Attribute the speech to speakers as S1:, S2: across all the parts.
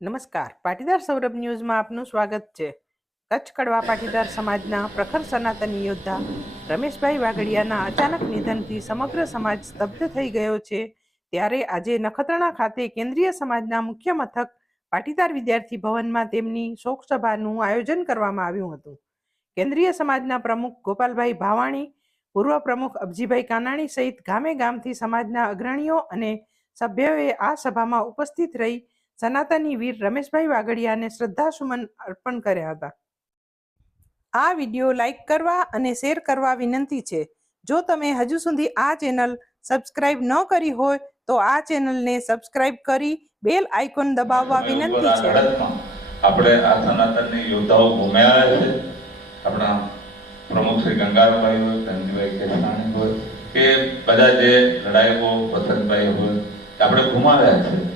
S1: નમસ્કાર. પાટીદાર સૌરભ ન્યૂઝમાં આપનું સ્વાગત છે. કચ્છ કડવા પાટીદાર સમાજના પ્રખર સનાતની યોદ્ધા રમેશભાઈ વાઘડિયાના અચાનક નિધનથી સમગ્ર સમાજ સ્તબ્ધ થઈ ગયો છે. ત્યારે આજે નખત્રાણા ખાતે કેન્દ્રીય સમાજના મુખ્ય મથક પાટીદાર વિદ્યાર્થી ભવનમાં તેમની શોક સભાનું આયોજન કરવામાં આવ્યું હતું. કેન્દ્રીય સમાજના પ્રમુખ ગોપાલભાઈ ભાવાણી, પૂર્વ પ્રમુખ અબજીભાઈ કાનાણી સહિત ગામે ગામથી સમાજના અગ્રણીઓ અને સભ્યોએ આ સભામાં ઉપસ્થિત રહી સનાતની વીર રમેશભાઈ વાગડિયાને શ્રદ્ધાસુમન અર્પણ કર્યા હતા. આ વીડિયો લાઈક કરવા અને શેર કરવા વિનંતી છે. જો તમે હજુ સુધી આ ચેનલ સબસ્ક્રાઇબ ન કરી હોય તો આ ચેનલને સબસ્ક્રાઇબ કરી બેલ આઇકોન દબાવવા વિનંતી છે.
S2: આપણે આ સનાતનની યોદ્ધાઓ ગુમાવ્યા છે. આપણા પ્રમુખ શ્રી ગંગારાભાઈ હોય ધનજીભાઈ કેસાણી હોય કે બધા જે લડાયકો વસંતભાઈ હોય આપણે ગુમાવ્યા છે.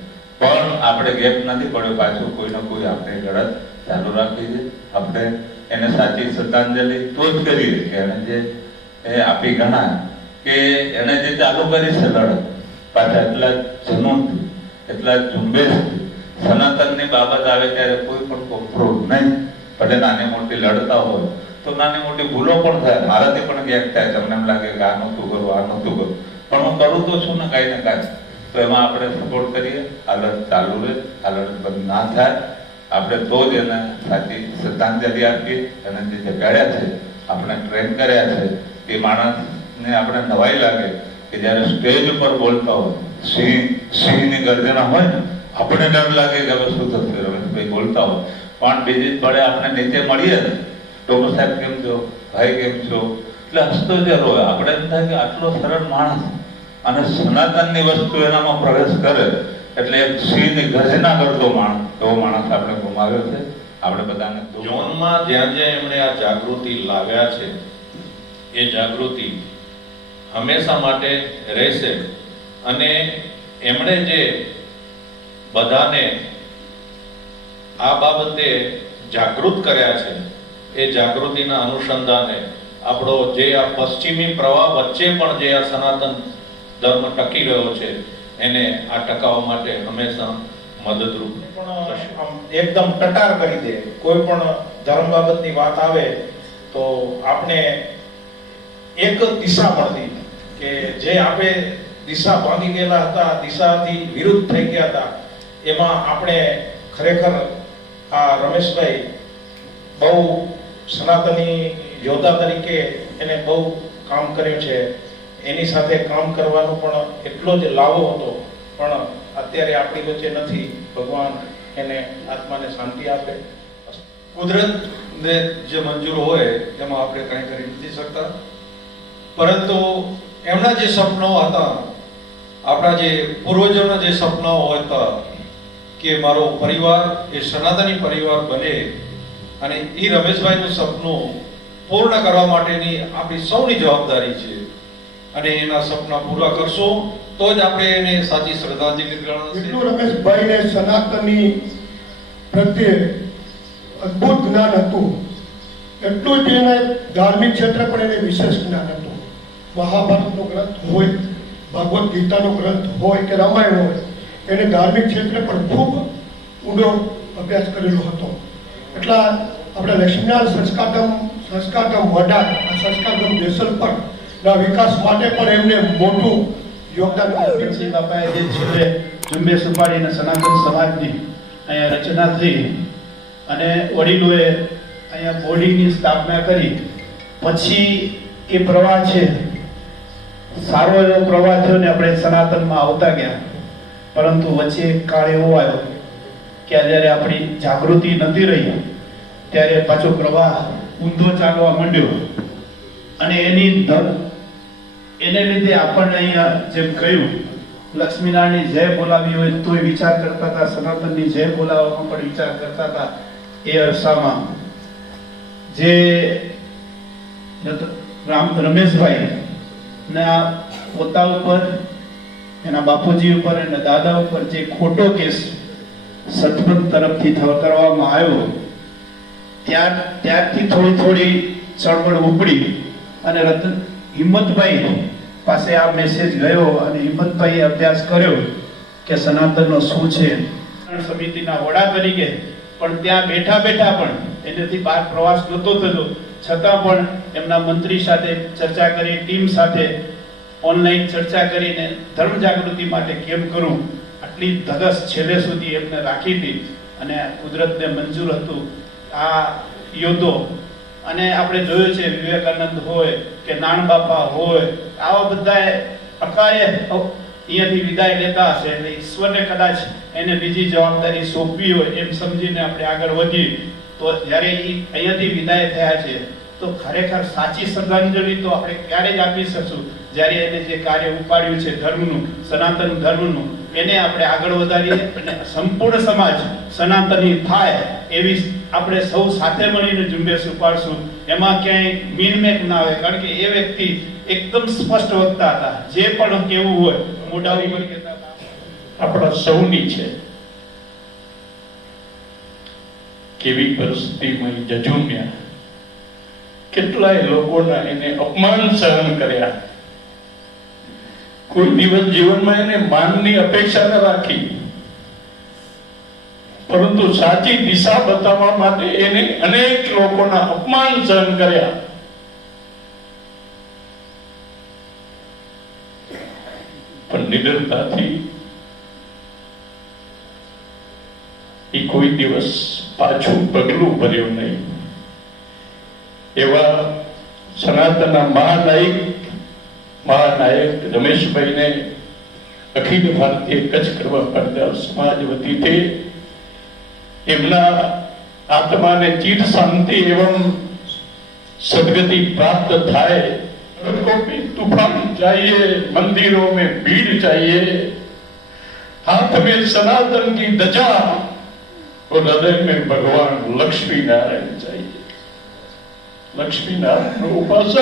S2: પણ આપણે ગેપ નથી પડ્યો. પાછું કોઈને કોઈ આપણે લડત ચાલુ રાખી છે. આપણે એને સાચી શ્રદ્ધાંજલિ તો જ કરી એને જે એ આપી ગણાય કે એને જે ચાલુ કરી છે લડત, પાછા એટલા જનૂનથી, એટલા ઝુંબેશથી. સનાતનની બાબત આવે ત્યારે કોઈ પણ કોપરો નહીં. ભલે નાની મોટી લડતા હોય, તો નાની મોટી ભૂલો પણ થાય. મારાથી પણ ક્યાંક થાય. તમને એમ લાગે કે આ નહોતું કરવું આ નહોતું કરવું પણ હું કરું તો છું ને કાંઈ ને કાંઈ. તો એમાં આપણે સપોર્ટ કરીએ. આ ચાલુ રહે. આ બંધ ના થાય. આપણે તો જ એને સાચી શ્રદ્ધાંજલિ આપીએ અને જે જગાડ્યા છે, આપણે ટ્રેન કર્યા છે, એ માણસને આપણે નવાઈ લાગે કે જ્યારે સ્ટેજ ઉપર બોલતા હોય, સિંહ, સિંહની ગર્જના હોય ને આપણે ડર લાગે કે હવે શું થશે રમેશભાઈ બોલતા હોય. પણ બીજી પડે આપણે નીચે મળીએ ને ડોક્ટર સાહેબ કેમ છો? ભાઈ કેમ છો? એટલે હસતો જ હોય આપણે એમ થાય કે આટલો સરળ માણસ અને સનાતનની વસ્તુ એનામાં પ્રવેશ કરે, એટલે એક સિંહની ગર્જના કરતો માણસ એવો માણસ આપણે ગુમાવ્યો છે. આપણે બધાને
S3: જોનમાં જ્યાં જ્યાં એમણે આ જાગૃતિ લાવ્યા છે, એ જાગૃતિ હંમેશા માટે રહેશે અને એમણે જે બધાને આ બાબતે જાગૃત કર્યા છે, એ જાગૃતિના અનુસંધાને આપણો જે આ પશ્ચિમી પ્રવાહ વચ્ચે પણ જે આ સનાતન ધર્મ ટકી રહ્યો છે એને આ ટકાવ માટે હંમેશા મદદરૂપ
S4: એકદમ ટટાર કરી દે. કોઈ પણ ધર્મ બાબતની વાત આવે તો આપણે એક દિશા મળતી કે જે આપણે દિશા ભાંગી ગયેલા હતા દિશાથી વિરુદ્ધ થઈ ગયા હતા એમાં આપણે ખરેખર આ રમેશભાઈ બહુ સનાતની યોદ્ધા તરીકે એને બહુ કામ કર્યું છે. એની સાથે કામ કરવાનો પણ એટલો જ લાવો હતો, પણ અત્યારે આપણી વચ્ચે નથી. ભગવાન એને આત્માને શાંતિ આપે.
S5: કુદરતને જે મંજૂર હોય, એમાં આપણે કંઈ કરી નથી શકતા. પરંતુ એમના જે સપનાઓ હતા, આપણા જે પૂર્વજોના જે સપનાઓ હતા, કે મારો પરિવાર એ સનાતની પરિવાર બને, અને એ રમેશભાઈનું સપનું પૂર્ણ કરવા માટેની આપણી સૌની જવાબદારી છે. અને એના સપના પૂરા કરશો, તો જ આપણે એને સાચી શ્રદ્ધાંજલિ ગણાશે
S6: એટલું રમેશભાઈને સનાતનની પ્રત્યે અદ્ભુત જ્ઞાન હતું. એટલું જ એને ધાર્મિક ક્ષેત્રે પણ એને વિશેષ જ્ઞાન હતું. મહાભારતનો ગ્રંથ હોય, ભગવદ્ ગીતાનો ગ્રંથ હોય કે રામાયણ હોય, એને ધાર્મિક ક્ષેત્રે પણ ખૂબ ઊંડો અભ્યાસ કરેલો હતો. એટલા આપણે લક્ષ્મીનારાયણ સંસ્કારધામ સંસ્કારધામ વડા, આ સંસ્કારધામ દેસલપર ના વિકાસ માટે પણ એમને મોટું યોગદાન
S7: શ્રી બાપાએ જે છેલ્લે ઝુંબેશ ઉપાડીને સનાતન સમાજની અહીંયા રચના થઈ અને વડીલોએ અહીંયા બોર્ડિંગની સ્થાપના કરી. પછી એ પ્રવાહ છે, સારો એવો પ્રવાહ થયો ને આપણે સનાતનમાં આવતા ગયા. પરંતુ વચ્ચે એક કાળ એવો આવ્યો કે જ્યારે આપણી જાગૃતિ નથી રહી, ત્યારે પાછો પ્રવાહ ઊંધો ચાલવા માંડ્યો. અને એની એને લીધે આપણને અહીંયા જેમ કહ્યું, લક્ષ્મીનારાયણની જય બોલાવી હોય તોય વિચાર કરતા હતા, સનાતનની જય બોલાવવામાં પણ વિચાર કરતા હતા એ અરસામાં. જે રામ રમેશભાઈ ના પોતા ઉપર, એના બાપુજી ઉપર એના દાદા ઉપર જે ખોટો કેસ સતપથ તરફથી કરવામાં આવ્યો, ત્યાર, ત્યારથી થોડી થોડી ચળવળ ઉપડી અને રતન, હિંમતભાઈ પાસે આ મેસેજ ગયો અને હિંમતભાઈએ અભ્યાસ કર્યો કે સનાતનનો શું છે. સમિતિના વડા તરીકે પણ ત્યાં બેઠા બેઠા પણ એનાથી બહાર પ્રવાસ નહોતો થતો. છતાં પણ એમના મંત્રી સાથે ચર્ચા કરી, ટીમ સાથે ઓનલાઈન ચર્ચા કરીને ધર્મ જાગૃતિ માટે કેમ કરવું આટલી ધગસ છેલ્લે સુધી એમને રાખી હતી અને કુદરતને મંજૂર હતું. આ યોદ્ધો અને આપણે જોયું છે, વિવેકાનંદ હોય કે નાન બાપા હોય, આવા બધા અકાળે અહીંયાથી વિદાય લેતા હશે એટલે ઈશ્વરને કદાચ એને બીજી જવાબદારી સોંપવી હોય એમ સમજીને આપણે આગળ વધીએ, તો જ્યારે એ અહીંયાથી વિદાય થયા છે, તો ખરેખર સાચી શ્રદ્ધાંજલિ તો આપણે ક્યારે જ આપી શકશું? જ્યારે એને જે કાર્ય ઉપાડ્યું છે ધર્મનું, સનાતન ધર્મનું, એને આપણે આગળ વધારીએ અને સંપૂર્ણ સમાજ સનાતની થાય એવી આપણે સૌ સાથે મળીને ઝુંબેશ ઉપાડશું. એમાં ક્યાંય મીનમેક ના આવે કારણ કે એ વ્યક્તિ એકદમ સ્પષ્ટ વક્તા હતા. જે પણ કેવું હોય મોઢા ઉપર કહેતા
S8: આપણા સૌની છે. કેવી પરિસ્થિતિમાં જજુમ્યા. કેટલાય લોકોના એને અપમાન સહન કર્યા. કોઈ દિવસ જીવનમાં એને માનની અપેક્ષા ન રાખી. પરંતુ સાચી દિશા બતાવવા માટે એને અનેક લોકોના અપમાન સહન કર્યા. પણ નિડરતાથી એ કોઈ દિવસ પાછું પગલું ભર્યું નહીં. એવા સનાતનના મહાનાયક મહાનાયક રમેશભાઈને અખિલ ભારતીય કચ્છ કરવા પડદાર સમાજ વતીથી એમના આત્માને ચીર શાંતિ એવं सदगति प्राप्त થાય सड़कों पे तूफान चाहिए मंदिरों में भीड़ चाहिए हाथ में सनातन की ध्वजा और हृदय में भगवान लक्ष्मी नारायण चाहिए લક્ષ્મી નારાયણ ઉપાસક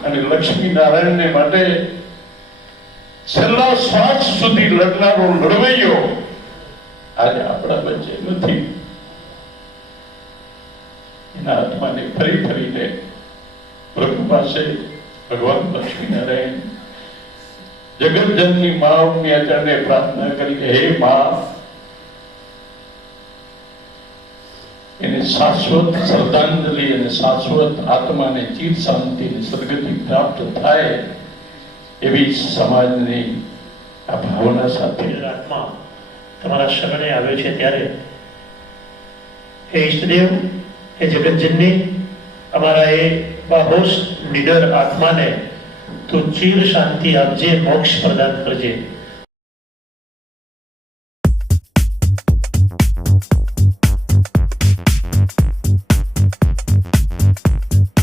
S8: અને લક્ષ્મી નારાયણને માટે છેલ્લા શ્વાસ સુધી લડનારો લડવૈયો આજે આપણા વચ્ચે નથી. એના આત્માને ફરી ફરીને પ્રભુ પાસે ભગવાન લક્ષ્મીનારાયણ જગતજનની મા ઉમિયાચાર્યને પ્રાર્થના કરી હે મા, એને શાશ્વત શ્રદ્ધાંજલિ અને શાશ્વત આત્માને ચિર શાંતિ અને સદગતિ પ્રાપ્ત થાય એવી સમાજની આ ભાવના સાથે.
S9: આત્મા તમારા શરણે આવ્યો છે ત્યારે હે ઈષ્ટદેવ, હે જગતજનની, અમારા એ બાહોશ નિડર આત્માને તું ચીર શાંતિ આપજે, મોક્ષ પ્રદાન કરજે.